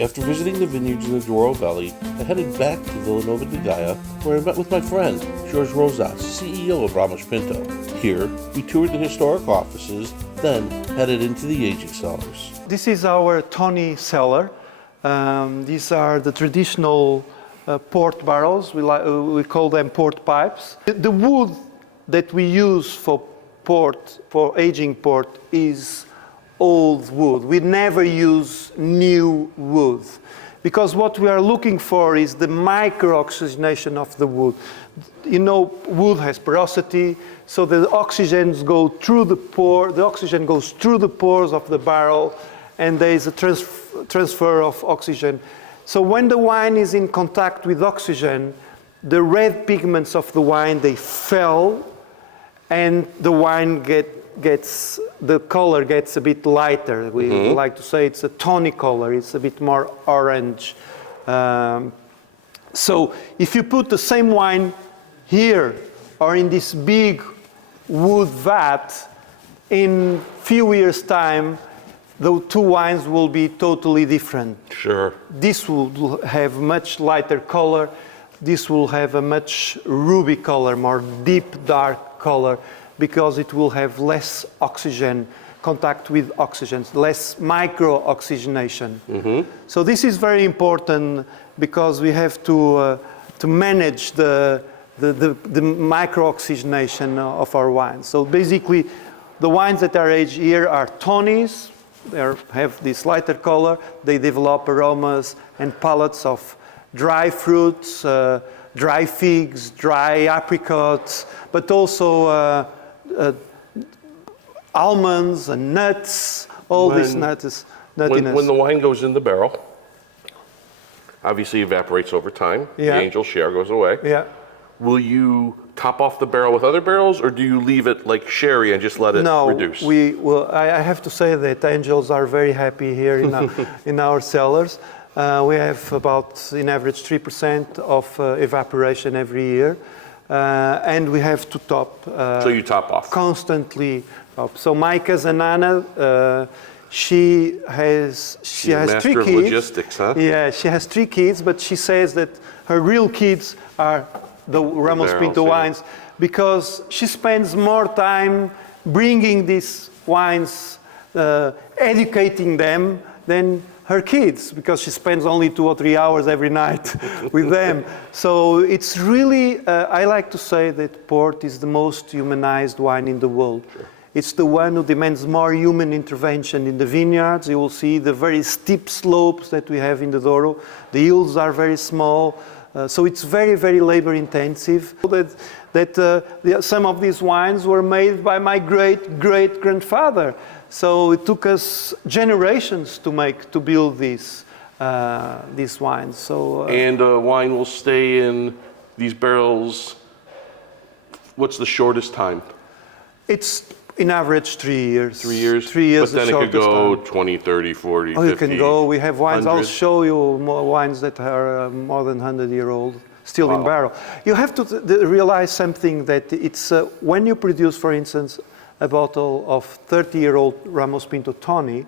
After visiting the vineyards in the Douro Valley, I headed back to Vila de Gaia, where I met with my friend, Jorge Rosas, CEO of Ramos Pinto. Here, we toured the historic offices, then headed into the aging cellars. This is our Tony cellar. These are the traditional port barrels. We call them port pipes. The wood that we use for aging port, is old wood. We never use new wood, because what we are looking for is the micro-oxygenation of the wood. You know, wood has porosity, so the oxygen goes through the pores of the barrel, and there is a transfer of oxygen. So when the wine is in contact with oxygen, the red pigments of the wine, they fell, and the wine the color gets a bit lighter. We like to say it's a tawny color. It's a bit more orange. So if you put the same wine here or in this big wood vat, in few years' time, the two wines will be totally different. Sure. This will have much lighter color. This will have a much ruby color, more deep, dark color, because it will have less oxygen, contact with oxygen, less micro-oxygenation. So this is very important, because we have to manage the micro-oxygenation of our wines. So basically, the wines that are aged here are tawnies. They have this lighter color. They develop aromas and palates of dry fruits, dry figs, dry apricots, but also almonds and nuts, this nuttiness. When the wine goes in the barrel, obviously evaporates over time. Yeah. The angel share goes away. Yeah. Will you top off the barrel with other barrels, or do you leave it like sherry and just let it reduce? I have to say that angels are very happy here in our cellars. We have about, in average, 3% of evaporation every year. And we have to top. So you top off? Constantly top. So my cousin Anna, she has 3 kids. Master of logistics, huh? Yeah, she has 3 kids, but she says that her real kids are the Ramos Pinto wines, because she spends more time bringing these wines, educating them, than her kids, because she spends only 2 or 3 hours every night with them. So it's really, I like to say that port is the most humanized wine in the world. Sure. It's the one who demands more human intervention in the vineyards. You will see the very steep slopes that we have in the Douro. The yields are very small. So it's very, very labor intensive. Some of these wines were made by my great-great-grandfather. So it took us generations to build these wines. So and wine will stay in these barrels. What's the shortest time? It's in average 3 years. 3 years? 3 years. But then it could go 20, 30, 40, 50. You can go. We have wines. 100. I'll show you more wines that are more than 100-year-old, still in barrel. You have to realize something, that it's when you produce, for instance, a bottle of 30-year-old Ramos Pinto Tawny,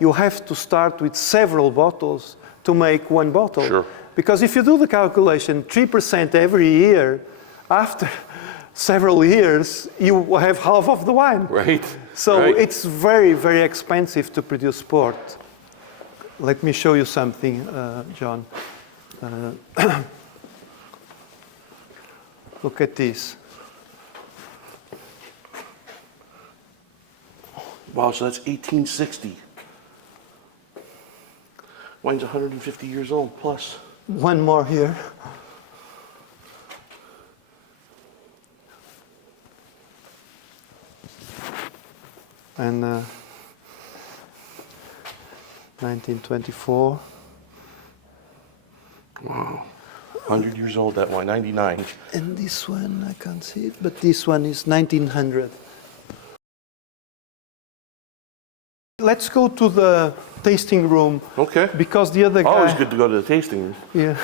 you have to start with several bottles to make one bottle. Sure. Because if you do the calculation, 3% every year, after several years, you have half of the wine. Right. So right. It's very, very expensive to produce port. Let me show you something, John. Look at this. Wow, so that's 1860. Wine's 150 years old plus. One more here. And 1924. Wow, 100 years old, that wine, 99. And this one, I can't see it, but this one is 1900. Let's go to the tasting room. Okay. Because the other guy... Always good to go to the tasting room. Yeah.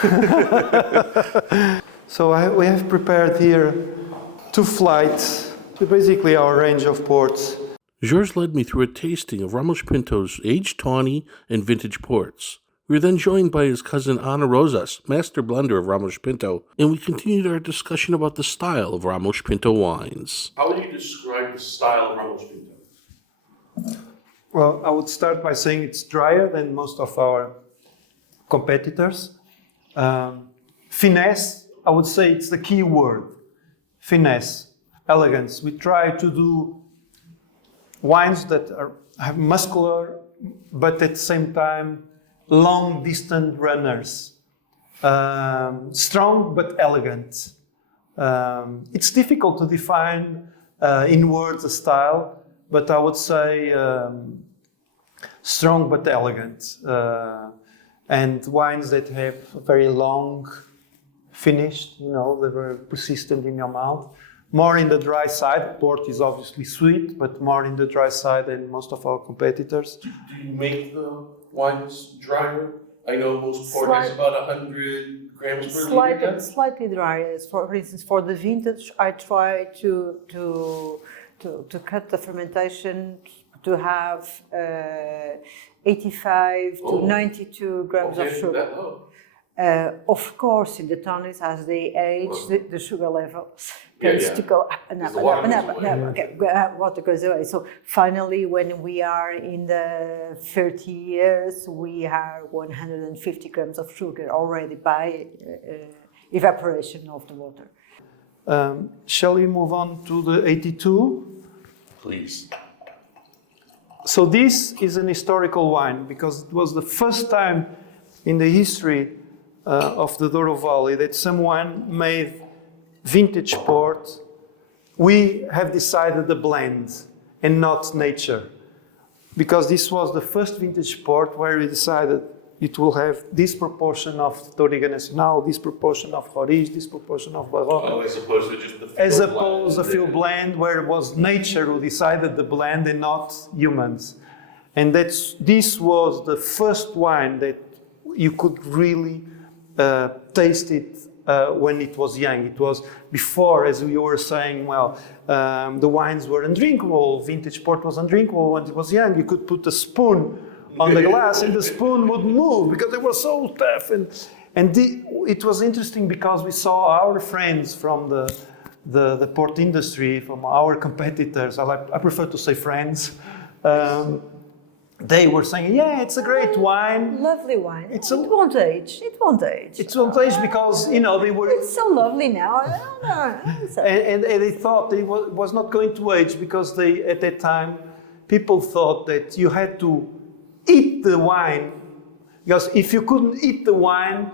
So we have prepared here 2 flights, basically our range of ports. Jorge led me through a tasting of Ramos Pinto's aged tawny and vintage ports. We were then joined by his cousin Ana Rosas, master blender of Ramos Pinto, and we continued our discussion about the style of Ramos Pinto wines. How would you describe the style of Ramos Pinto? Well, I would start by saying it's drier than most of our competitors. Finesse, I would say it's the key word. Finesse, elegance. We try to do wines that have muscular, but at the same time, long distant runners. Strong but elegant. It's difficult to define in words a style, but I would say strong but elegant. And wines that have very long finished, you know, they were persistent in your mouth. More in the dry side. Port is obviously sweet, but more in the dry side than most of our competitors. Do you make the wines drier? I know most port is about 100 grams per liter. Slightly drier. For instance, for the vintage, I try to cut the fermentation to have 85 to 92 grams of sugar. Of course, in the tonics, as they age, the sugar level tends to go up and up and up and up. Okay, water goes away. So finally, when we are in the 30 years, we have 150 grams of sugar already by evaporation of the water. Shall we move on to the 82? Please. So this is an historical wine because it was the first time in the history of the Douro Valley that someone made vintage port. We have decided the blend and not nature, because this was the first vintage port where we decided it will have this proportion of Touriga Nacional, this proportion of Roriz, this proportion of Barroca. As opposed to just the field as opposed to the field blend where it was nature who decided the blend and not humans. And this was the first wine that you could really taste it when it was young. It was before, as we were saying, the wines were undrinkable. Vintage port was undrinkable when it was young. You could put a spoon on the glass and the spoon would move because they were so tough. And it was interesting because we saw our friends from the port industry, from our competitors. I prefer to say friends. They were saying, yeah, it's a great wine. Lovely wine. It won't age. It won't age. It won't age because, you know, they were... It's so lovely now. And they thought it was not going to age because at that time, people thought that you had to eat the wine. Because if you couldn't eat the wine,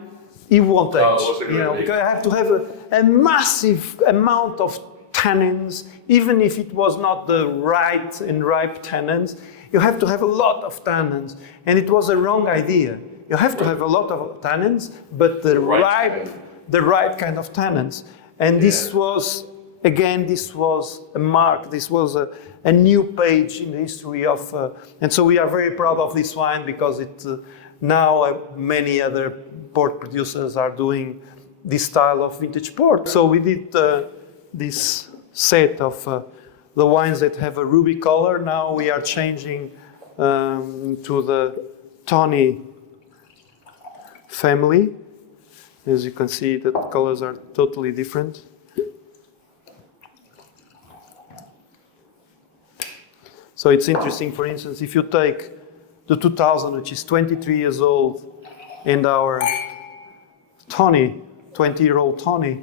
it won't age. You know, because you have to have a massive amount of tannins, even if it was not the right and ripe tannins. You have to have a lot of tannins, and it was a wrong idea. You have to have a lot of tannins, but the right kind of tannins. And this was, again, this was a mark. This was a new page in the history of, and so we are very proud of this wine because it now many other port producers are doing this style of vintage port. So we did this set of the wines that have a ruby color. Now we are changing to the tawny family. As you can see, the colors are totally different. So it's interesting, for instance, if you take the 2000, which is 23 years old, and our tawny, 20-year-old tawny,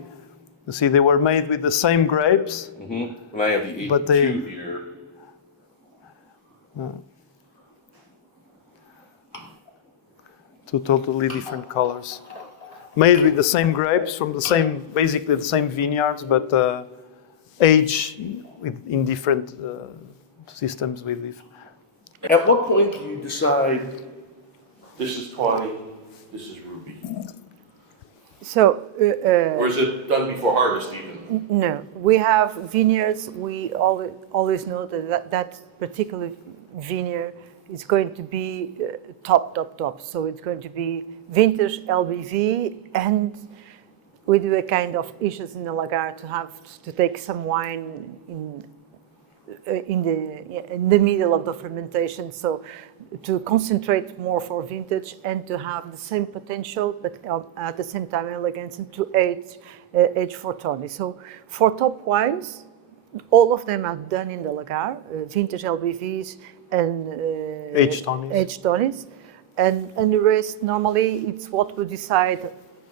you see, they were made with the same grapes. Mm-hmm. And I have the 82 here. Two totally different colors. Made with the same grapes from basically the same vineyards, but aged in different systems with different. At what point do you decide this is tawny, this is ruby? So, or is it done before harvest even? No, we have vineyards. We always know that particular vineyard is going to be top. So it's going to be vintage LBV, and we do a kind of issues in the lagar to take some wine in the middle of the fermentation, so to concentrate more for vintage and to have the same potential, but at the same time elegance, and to age for tawny. So for top wines, all of them are done in the lagar, vintage LBVs and aged tawnies. And the rest, normally, it's what we decide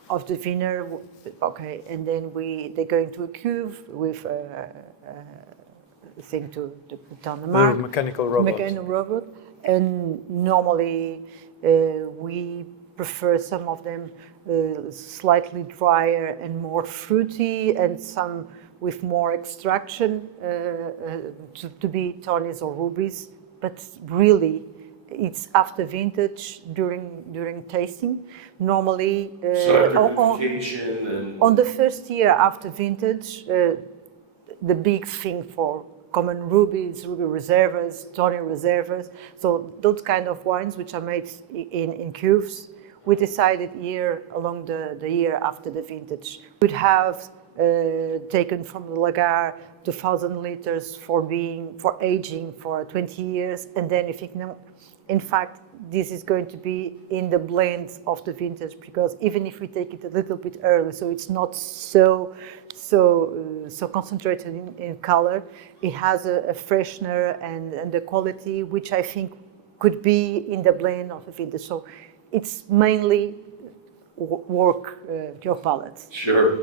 of the vineyard, okay, and then they go into a cuve with a thing to put on the mark. Mechanical robot. And normally, we prefer some of them slightly drier and more fruity, and some with more extraction to be tawnies or rubies, but really, it's after vintage during tasting. Normally, on the first year after vintage, the big thing for common rubies, ruby reservas, tawny reservas, so those kind of wines which are made in cuves, we decided along the year after the vintage. We'd have taken from the lagar 2,000 liters for aging for 20 years, and then if you know, in fact, this is going to be in the blends of the vintage, because even if we take it a little bit early, so it's not so concentrated in color, it has a freshener and the quality which I think could be in the blend of the vintage. So it's mainly work your palate. Sure.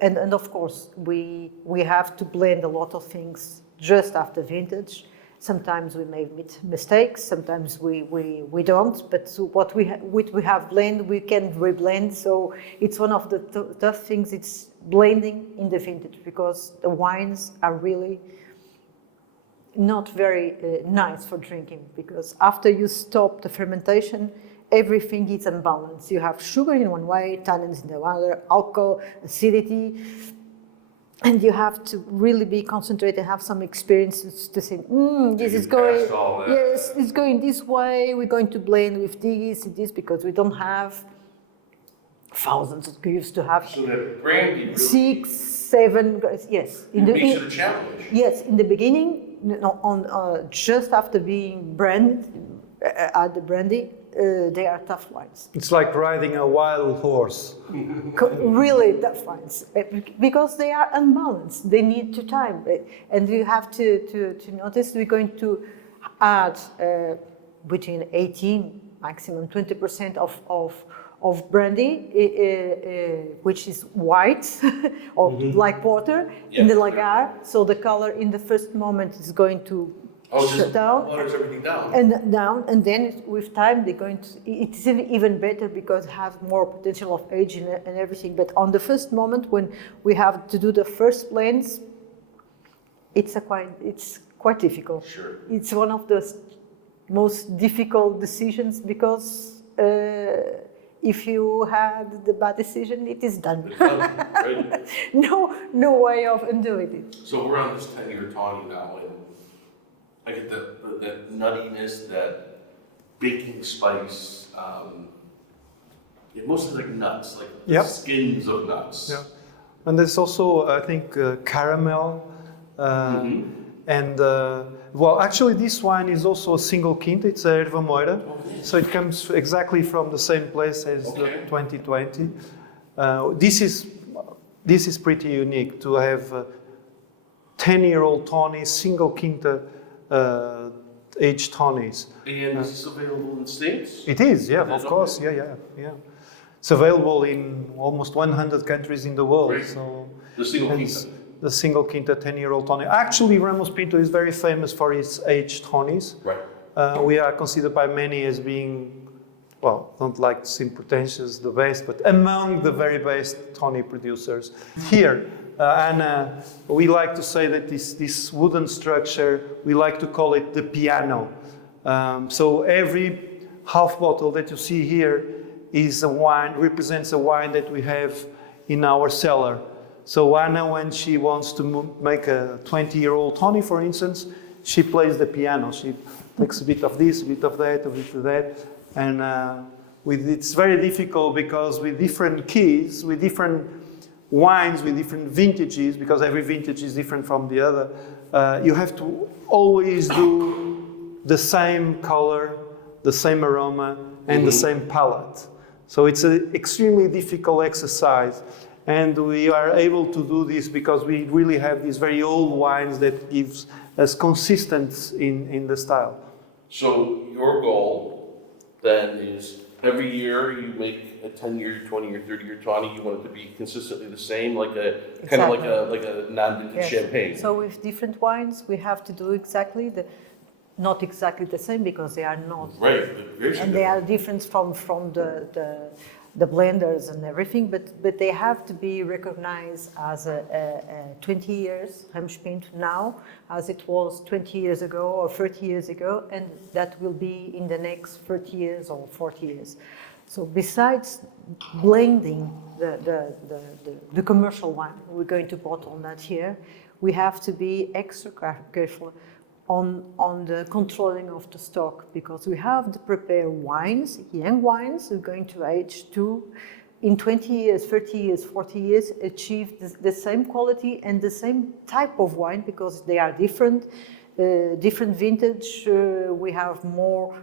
And of course, we have to blend a lot of things just after vintage. Sometimes we make mistakes, sometimes we don't, but what we have blended, we can reblend. So it's one of the tough things, it's blending in the vintage, because the wines are really not very nice for drinking, because after you stop the fermentation, everything is unbalanced. You have sugar in one way, tannins in the other, alcohol, acidity, and you have to really be concentrated, have some experiences to say, this is going, yes, it's going this way, we're going to blend with this, because we don't have thousands of cuves to have. So that brandy really 6, 7, yes. makes it a challenge. Yes, in the beginning, just after being branded, at the brandy, they are tough wines. It's like riding a wild horse. Really tough wines, because they are unbalanced. They need to time, and you have to notice we're going to add between 18, maximum 20% of brandy, which is white or like water in the lagar. So the color in the first moment is going to shut down, waters everything down, and then with time they're going to. It's even better because it has more potential of aging and everything. But on the first moment when we have to do the first blends, it's quite difficult. Sure. It's one of the most difficult decisions, because if you had the bad decision, it is done. It's done, right? No way of undoing it. So we're on this 10-year tawny now, and I get that nuttiness, that baking spice, mostly like nuts, like skins of nuts. Yeah, and there's also, I think, caramel, and well, actually, this wine is also a single quinta. It's a Erva Moira, so it comes exactly from the same place as the 2020. This is pretty unique to have 10-year-old tawny, single quinta. Aged tawnies. And is this available in the States? It is, yeah, of course, yeah. It's available in almost 100 countries in the world. Right. So the single quinta. The single quinta 10-year-old tawny. Actually, Ramos Pinto is very famous for its aged tawnies. Right. We are considered by many as being, well, don't like to seem pretentious, the best, but among the very best tawny producers. Here, Anna, we like to say that this wooden structure, we like to call it the piano. So every half bottle that you see here is a wine, represents a wine that we have in our cellar. So Anna, when she wants to make a 20-year-old tawny, for instance, she plays the piano. She takes a bit of this, a bit of that, a bit of that. And it's very difficult, because with different keys, with different wines, with different vintages, because every vintage is different from the other, you have to always do the same color, the same aroma, and the same palette. So it's an extremely difficult exercise. And we are able to do this because we really have these very old wines that gives us consistency in the style. So your goal then is every year you make a 10-year, 20-year, 30-year tawny. You want it to be consistently the same, like a kind of like a non-vintage champagne. So with different wines, we have to do exactly not exactly the same because they are not right, and they are different from the blenders and everything, but they have to be recognized as a 20 years Ramos Pinto now, as it was 20 years ago or 30 years ago, and that will be in the next 30 years or 40 years. So besides blending the commercial wine, we're going to put on that here, we have to be extra careful on the controlling of the stock, because we have to prepare wines, young wines, are going to age to, in 20 years, 30 years, 40 years, achieve the same quality and the same type of wine, because they are different, different vintage, we have more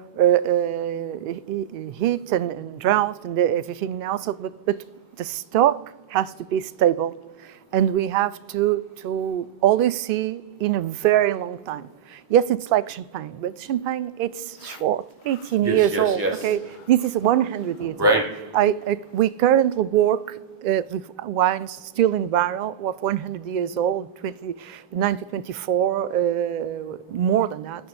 heat and drought and everything else, but the stock has to be stable, and we have to always see in a very long time. Yes, it's like champagne, but champagne, it's short, 18 years old, okay? This is 100 years old. We currently work with wines still in barrel of 100 years old, 1924, more than that,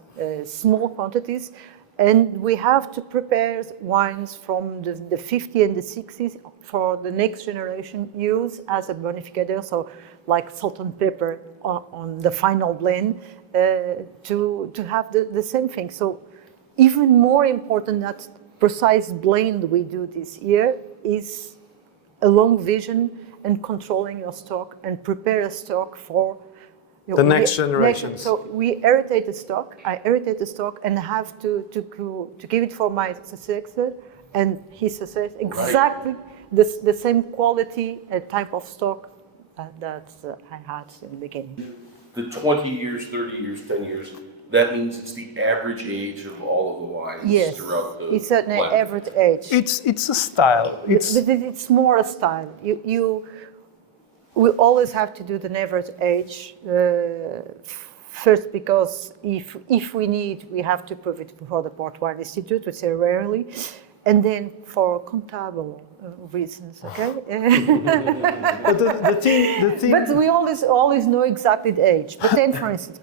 small quantities. And we have to prepare wines from the 50s and the 60s for the next generation use as a bonificateur, so like salt and pepper on the final blend, to have the same thing. So even more important that precise blend we do this year is a long vision and controlling your stock and prepare a stock for the next generations. So we irritate the stock, I irritate the stock and have to give it for my successor and his successor exactly the same quality and type of stock that I had in the beginning. The 20 years, 30 years, 10 years, that means it's the average age of all of the wines throughout the it's an average age. It's a style. It's more a style. We always have to do the average age first, because if we need, we have to prove it before the Port Wine Institute, we say rarely, and then for contable reasons, okay? But the thing. But we always know exactly the age. But then, for instance,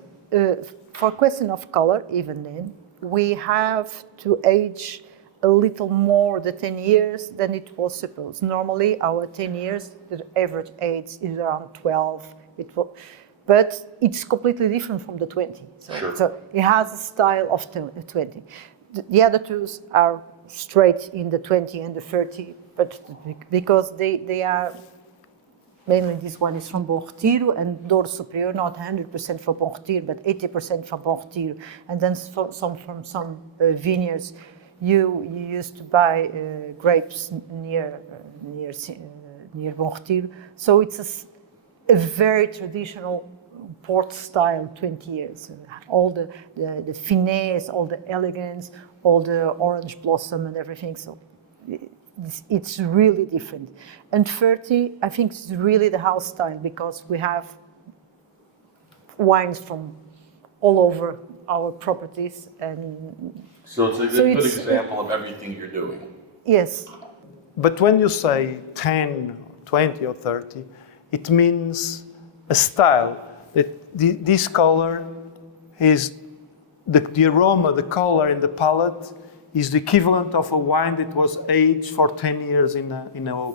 for question of color, even then, we have to age a little more the 10 years than it was supposed. Normally, our 10 years, the average age is around 12. But it's completely different from the 20. So it has a style of 20. The other two are straight in the 20 and the 30, but because they are, mainly this one is from Bom Retiro and Douro Superior, not 100% from Bom Retiro, but 80% from Bom Retiro, and then some from some vineyards. You used to buy grapes near Bom Retiro, so it's a very traditional port style 20 years. All the finesse, all the elegance, all the orange blossom and everything. So it's really different. And 30, I think it's really the house style, because we have wines from all over our properties. And so it's a good example of everything you're doing. Yes. But when you say 10, 20 or 30, it means a style. That this color is the aroma, the color and the palette is the equivalent of a wine that was aged for 10 years in a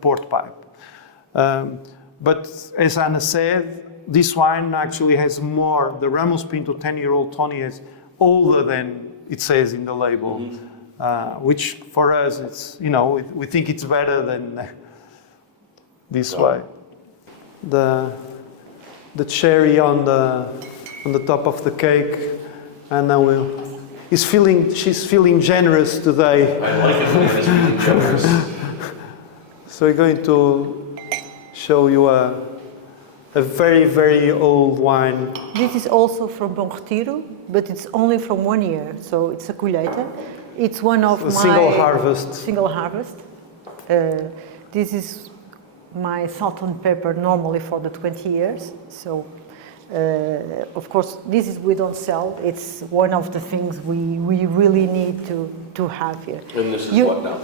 port pipe. But as Anna said, this wine actually has more, the Ramos Pinto 10-year-old tawny is older than it says in the label, which for us, it's, we think it's better than this way. The cherry on the top of the cake, and she's feeling generous today. I like it when she's feeling generous. So we're going to show you a a very, very old wine. This is also from Bom Retiro, but it's only from 1 year, so it's a colheita. It's one of my... Single harvest. Single harvest. This is my salt and pepper normally for the 20 years. So, of course, this is we don't sell. It's one of the things we really need to have here. And this is what now?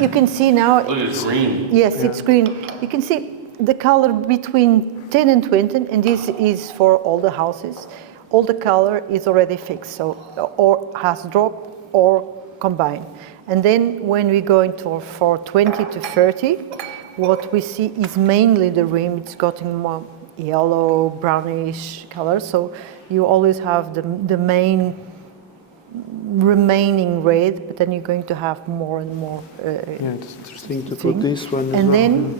You can see now... Look, it's green. Yes, it's green. You can see the color between 10 and 20, and this is for all the houses. All the color is already fixed, so or has dropped or combined. And then when we go into for 20 to 30, what we see is mainly the rim. It's getting more yellow, brownish color. So you always have the main remaining red, but then you're going to have more and more. Yeah, it's interesting to put this one as and well. then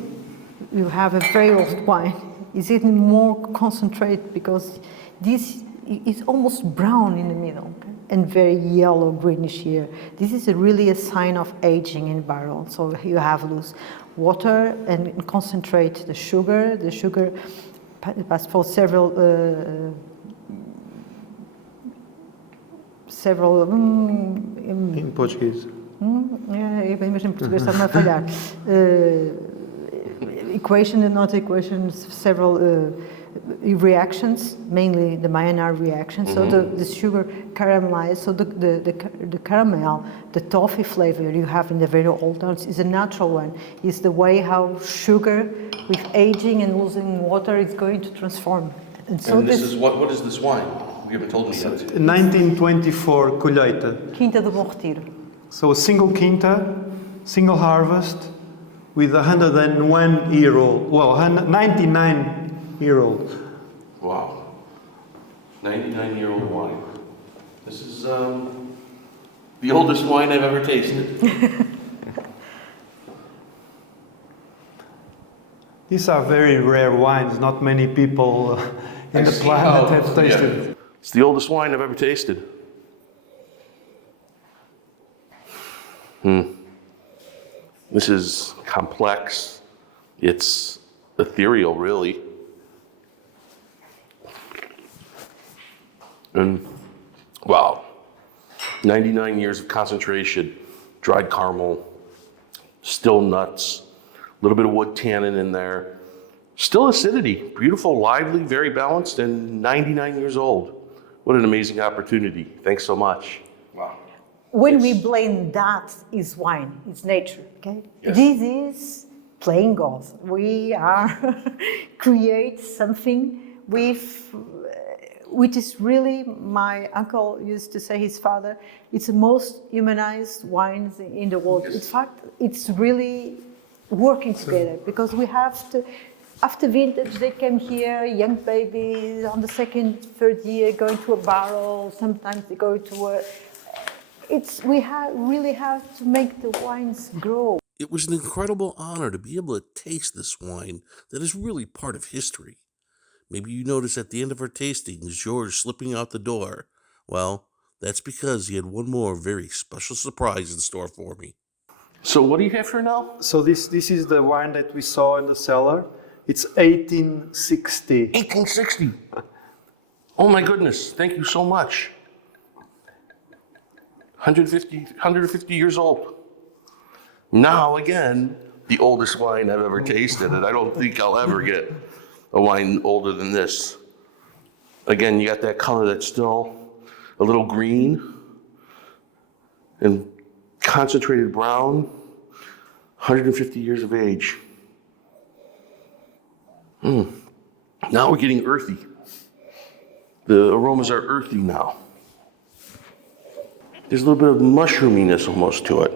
you have a very old wine. It's even more concentrated because this is almost brown in the middle and very yellow greenish here. This is really a sign of aging in barrel. So you have loose water and concentrate the sugar. The sugar passed for several In Portuguese. Mesmo em português está-me a falhar. Equation and not equations, several reactions, mainly the Maillard reaction. So the sugar caramelized, so the caramel, the toffee flavor you have in the very old ones is a natural one. It's the way how sugar, with aging and losing water, is going to transform. And so this is what is this wine? You haven't told me yet. 1924 colheita. Quinta do Bom Retiro. So a single quinta, single harvest, with 101-year-old, well, 99-year-old. Wow. 99-year-old wine. This is the oldest wine I've ever tasted. These are very rare wines. Not many people in the planet have tasted. Yeah. It's the oldest wine I've ever tasted. This is complex. It's ethereal, really. And wow, 99 years of concentration, dried caramel, still nuts, a little bit of wood tannin in there, still acidity, beautiful, lively, very balanced, and 99 years old. What an amazing opportunity. Thanks so much. Wow. When we blend that is wine, it's nature, okay? Yes. This is playing golf. We are create something with, which is really, my uncle used to say, his father, it's the most humanized wines in the world. Yes. In fact, it's really working together because we have to, after vintage, they came here, young babies, on the second, third year, going to a barrel, sometimes they go to a, we really have to make the wines grow. It was an incredible honor to be able to taste this wine that is really part of history. Maybe you notice at the end of our tasting, George slipping out the door. Well, that's because he had one more very special surprise in store for me. So what do you have for now? So this is the wine that we saw in the cellar. It's 1860. 1860. Oh my goodness, thank you so much. 150 years old. Now again, the oldest wine I've ever tasted, and I don't think I'll ever get a wine older than this. Again, you got that color that's still a little green and concentrated brown, 150 years of age. Now we're getting earthy. The aromas are earthy now. There's a little bit of mushroominess almost to it.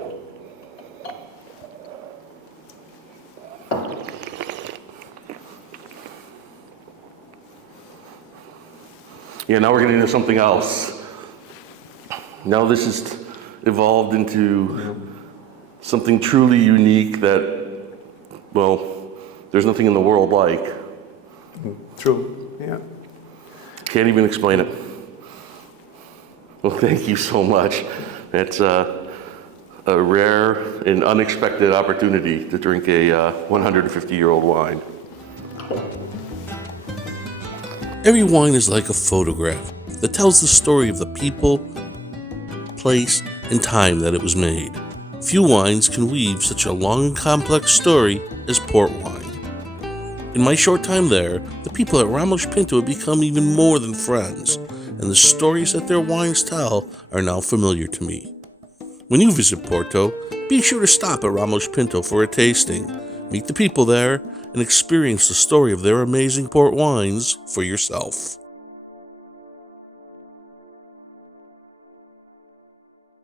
Yeah, now we're getting into something else. Now this has evolved into something truly unique that, well, there's nothing in the world like. True, yeah. Can't even explain it. Well, thank you so much. It's a rare and unexpected opportunity to drink a 150-year-old wine. Every wine is like a photograph that tells the story of the people, place, and time that it was made. Few wines can weave such a long and complex story as port wine. In my short time there, the people at Ramos Pinto have become even more than friends, and the stories that their wines tell are now familiar to me. When you visit Porto, be sure to stop at Ramos Pinto for a tasting, meet the people there, and experience the story of their amazing port wines for yourself.